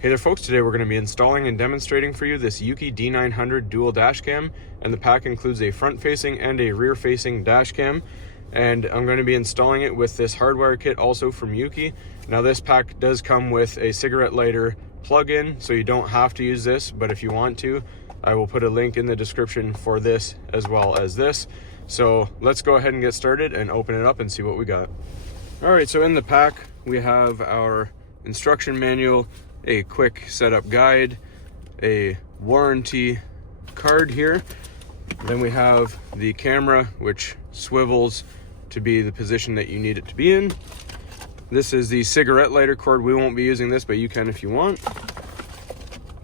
Hey there folks, today we're going to be installing and demonstrating for you this Euki D900 dual dash cam, and the pack includes a front facing and a rear facing dash cam, and I'm going to be installing it with this hardwire kit also from Euki. Now this pack does come with a cigarette lighter plug-in, so you don't have to use this, but if you want to, I will put a link in the description for this as well as this. So let's go ahead and get started and open it up and see what we got. Alright, so in the pack we have our instruction manual, a quick setup guide, a warranty card here. Then we have the camera, which swivels to be the position that you need it to be in. This is the cigarette lighter cord. We won't be using this, but you can if you want.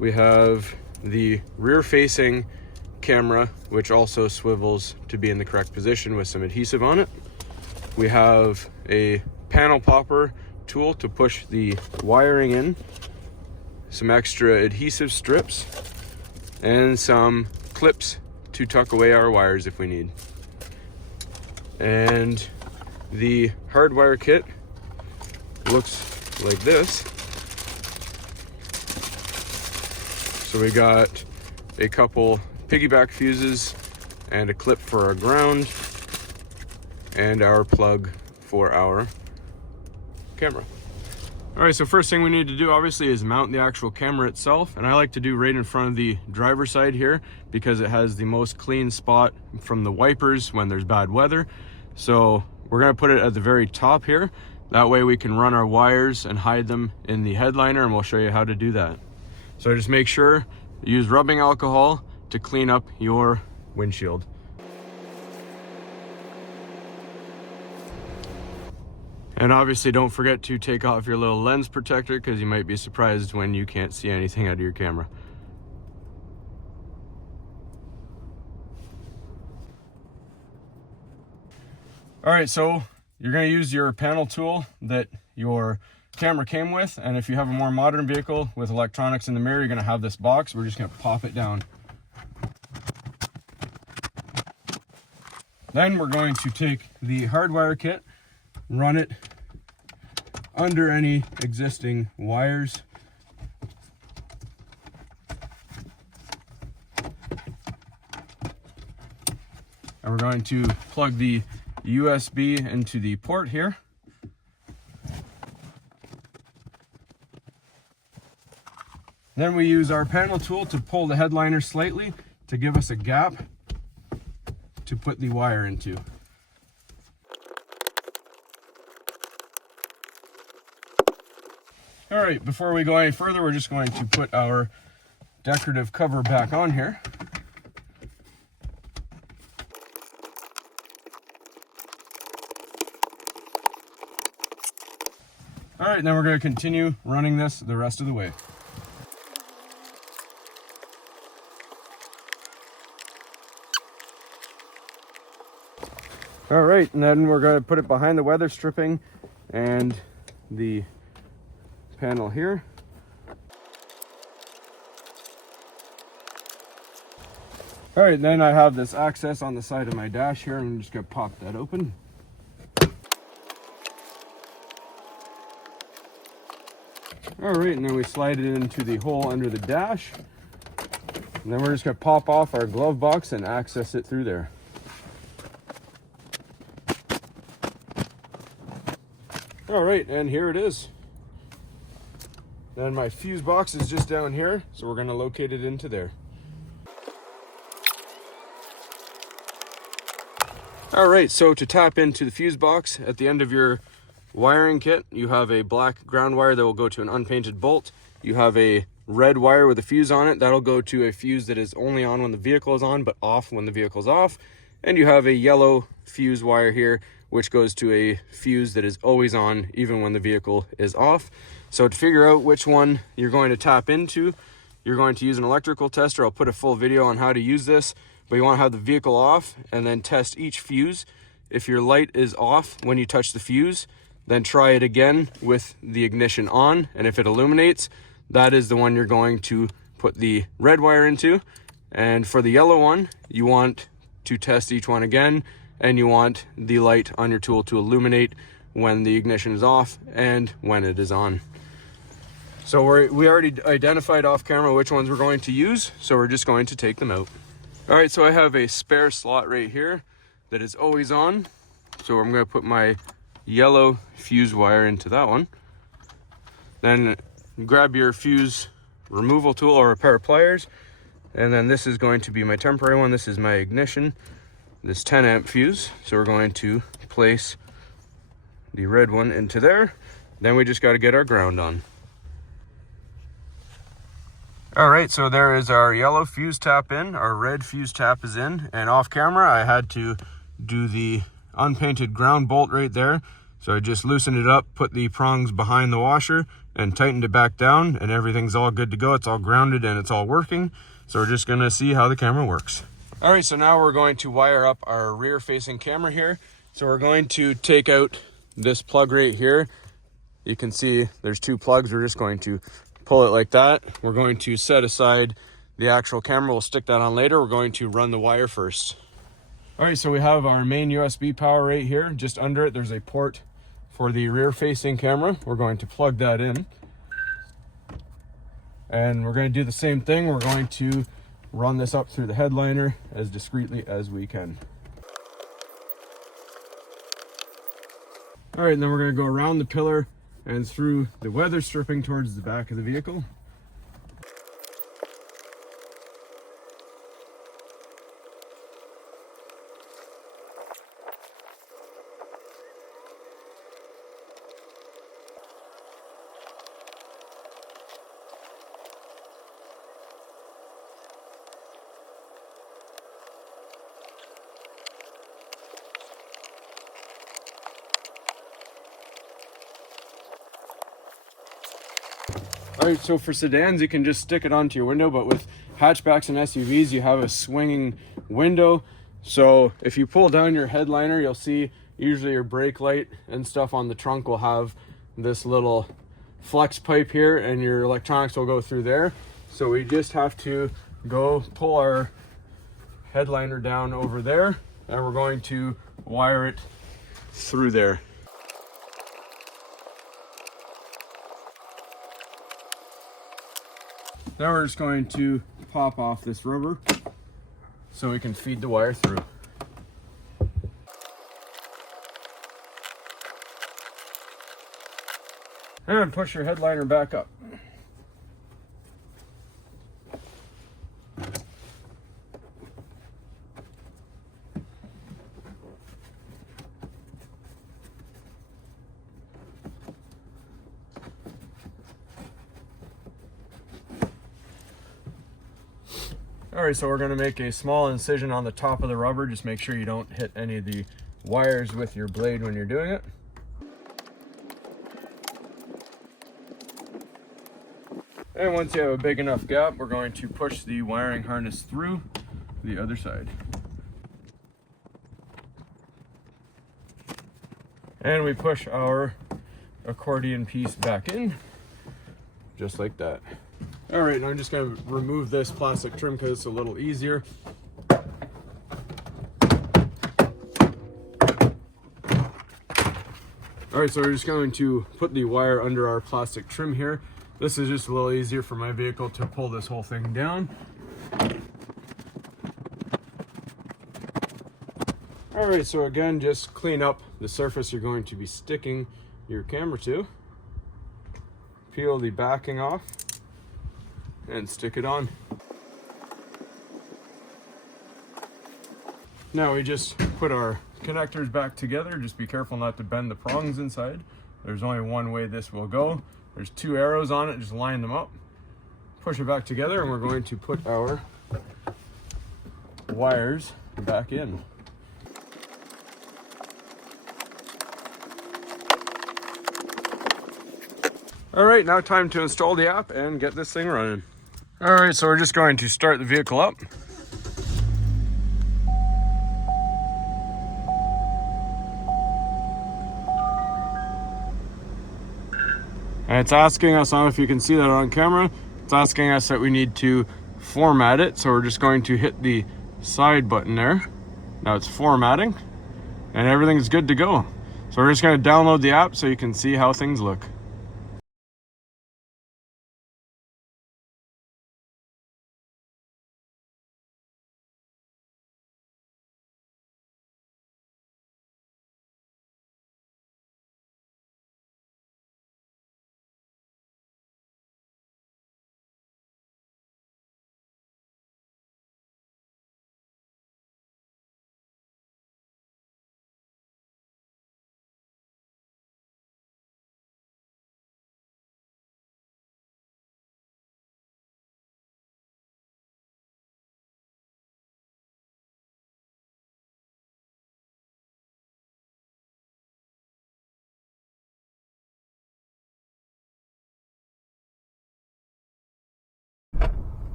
We have the rear facing camera, which also swivels to be in the correct position with some adhesive on it. We have a panel popper tool to push the wiring in, some extra adhesive strips, and some clips to tuck away our wires if we need. And the hardwire kit looks like this. So we got a couple piggyback fuses and a clip for our ground and our plug for our camera. All right, so first thing we need to do obviously is mount the actual camera itself, and I like to do right in front of the driver's side here because it has the most clean spot from the wipers when there's bad weather. So we're gonna put it at the very top here. That way we can run our wires and hide them in the headliner, and we'll show you how to do that. So just make sure you use rubbing alcohol to clean up your windshield. And obviously don't forget to take off your little lens protector because you might be surprised when you can't see anything out of your camera. All right, so you're going to use your panel tool that your camera came with, and if you have a more modern vehicle with electronics in the mirror, you're going to have this box. We're just going to pop it down. Then we're going to take the hardwire kit, run it under any existing wires. And we're going to plug the USB into the port here. Then we use our panel tool to pull the headliner slightly to give us a gap to put the wire into. All right, before we go any further, we're just going to put our decorative cover back on here. All right, then we're going to continue running this the rest of the way. All right, and then we're going to put it behind the weather stripping and the panel here. All right, then I have this access on the side of my dash here, and I'm just going to pop that open. All right, and then we slide it into the hole under the dash, and then we're just going to pop off our glove box and access it through there. All right, and here it is. Then my fuse box is just down here, so we're going to locate it into there. All right, so to tap into the fuse box, at the end of your wiring kit, you have a black ground wire that will go to an unpainted bolt. You have a red wire with a fuse on it. That'll go to a fuse that is only on when the vehicle is on, but off when the vehicle is off. And you have a yellow fuse wire here, which goes to a fuse that is always on, even when the vehicle is off. So to figure out which one you're going to tap into, you're going to use an electrical tester. I'll put a full video on how to use this, but you want to have the vehicle off and then test each fuse. If your light is off when you touch the fuse, then try it again with the ignition on, and if it illuminates, that is the one you're going to put the red wire into. And for the yellow one, you want to test each one again, and you want the light on your tool to illuminate when the ignition is off and when it is on. So we already identified off camera which ones we're going to use, so we're just going to take them out. All right, so I have a spare slot right here that is always on. So I'm going to put my yellow fuse wire into that one. Then grab your fuse removal tool or a pair of pliers. And then this is going to be my temporary one. This is my ignition, this 10 amp fuse. So we're going to place the red one into there. Then we just got to get our ground on. All right, so there is our yellow fuse tap in, our red fuse tap is in, and off camera I had to do the unpainted ground bolt right there. So I just loosened it up, put the prongs behind the washer and tightened it back down, and everything's all good to go. It's all grounded and it's all working. So we're just gonna see how the camera works. All right, so now we're going to wire up our rear facing camera here. So we're going to take out this plug right here. You can see there's two plugs. We're just going to pull it like that. We're going to set aside the actual camera. We'll stick that on later. We're going to run the wire first. All right, so we have our main USB power right here. Just under it, there's a port for the rear facing camera. We're going to plug that in. And we're going to do the same thing. We're going to run this up through the headliner as discreetly as we can. All right, and then we're going to go around the pillar and through the weather stripping towards the back of the vehicle. All right, so for sedans, you can just stick it onto your window, but with hatchbacks and SUVs, you have a swinging window. So if you pull down your headliner, you'll see usually your brake light and stuff on the trunk will have this little flex pipe here, and your electronics will go through there. So we just have to go pull our headliner down over there, and we're going to wire it through there. Now we're just going to pop off this rubber so we can feed the wire through. And push your headliner back up. All right, so we're going to make a small incision on the top of the rubber. Just make sure you don't hit any of the wires with your blade when you're doing it. And once you have a big enough gap, we're going to push the wiring harness through the other side. And we push our accordion piece back in, just like that. All right, now I'm just going to remove this plastic trim because it's a little easier. All right, so we're just going to put the wire under our plastic trim here. This is just a little easier for my vehicle to pull this whole thing down. All right, so again, just clean up the surface you're going to be sticking your camera to. Peel the backing off and stick it on. Now we just put our connectors back together. Just be careful not to bend the prongs inside. There's only one way this will go. There's two arrows on it, just line them up. Push it back together, and we're going to put our wires back in. All right, now time to install the app and get this thing running. All right, so we're just going to start the vehicle up. And it's asking us, I don't know if you can see that on camera, it's asking us that we need to format it. So we're just going to hit the side button there. Now it's formatting and everything's good to go. So we're just going to download the app so you can see how things look.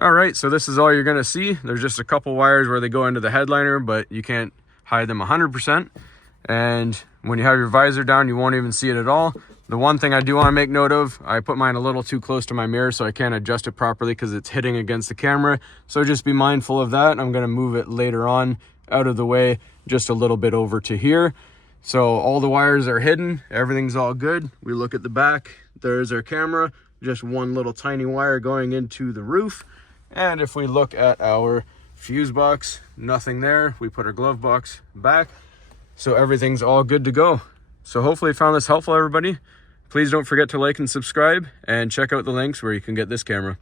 All right, so this is all you're gonna see. There's just a couple wires where they go into the headliner, but you can't hide them 100%. And when you have your visor down, you won't even see it at all. The one thing I do want to make note of, I put mine a little too close to my mirror, so I can't adjust it properly because it's hitting against the camera. So just be mindful of that. I'm going to move it later on out of the way, just a little bit over to here. So all the wires are hidden. Everything's all good. We look at the back. There's our camera. Just one little tiny wire going into the roof. And if we look at our fuse box, nothing there. We put our glove box back. So everything's all good to go. So hopefully you found this helpful, everybody. Please don't forget to like and subscribe, and check out the links where you can get this camera.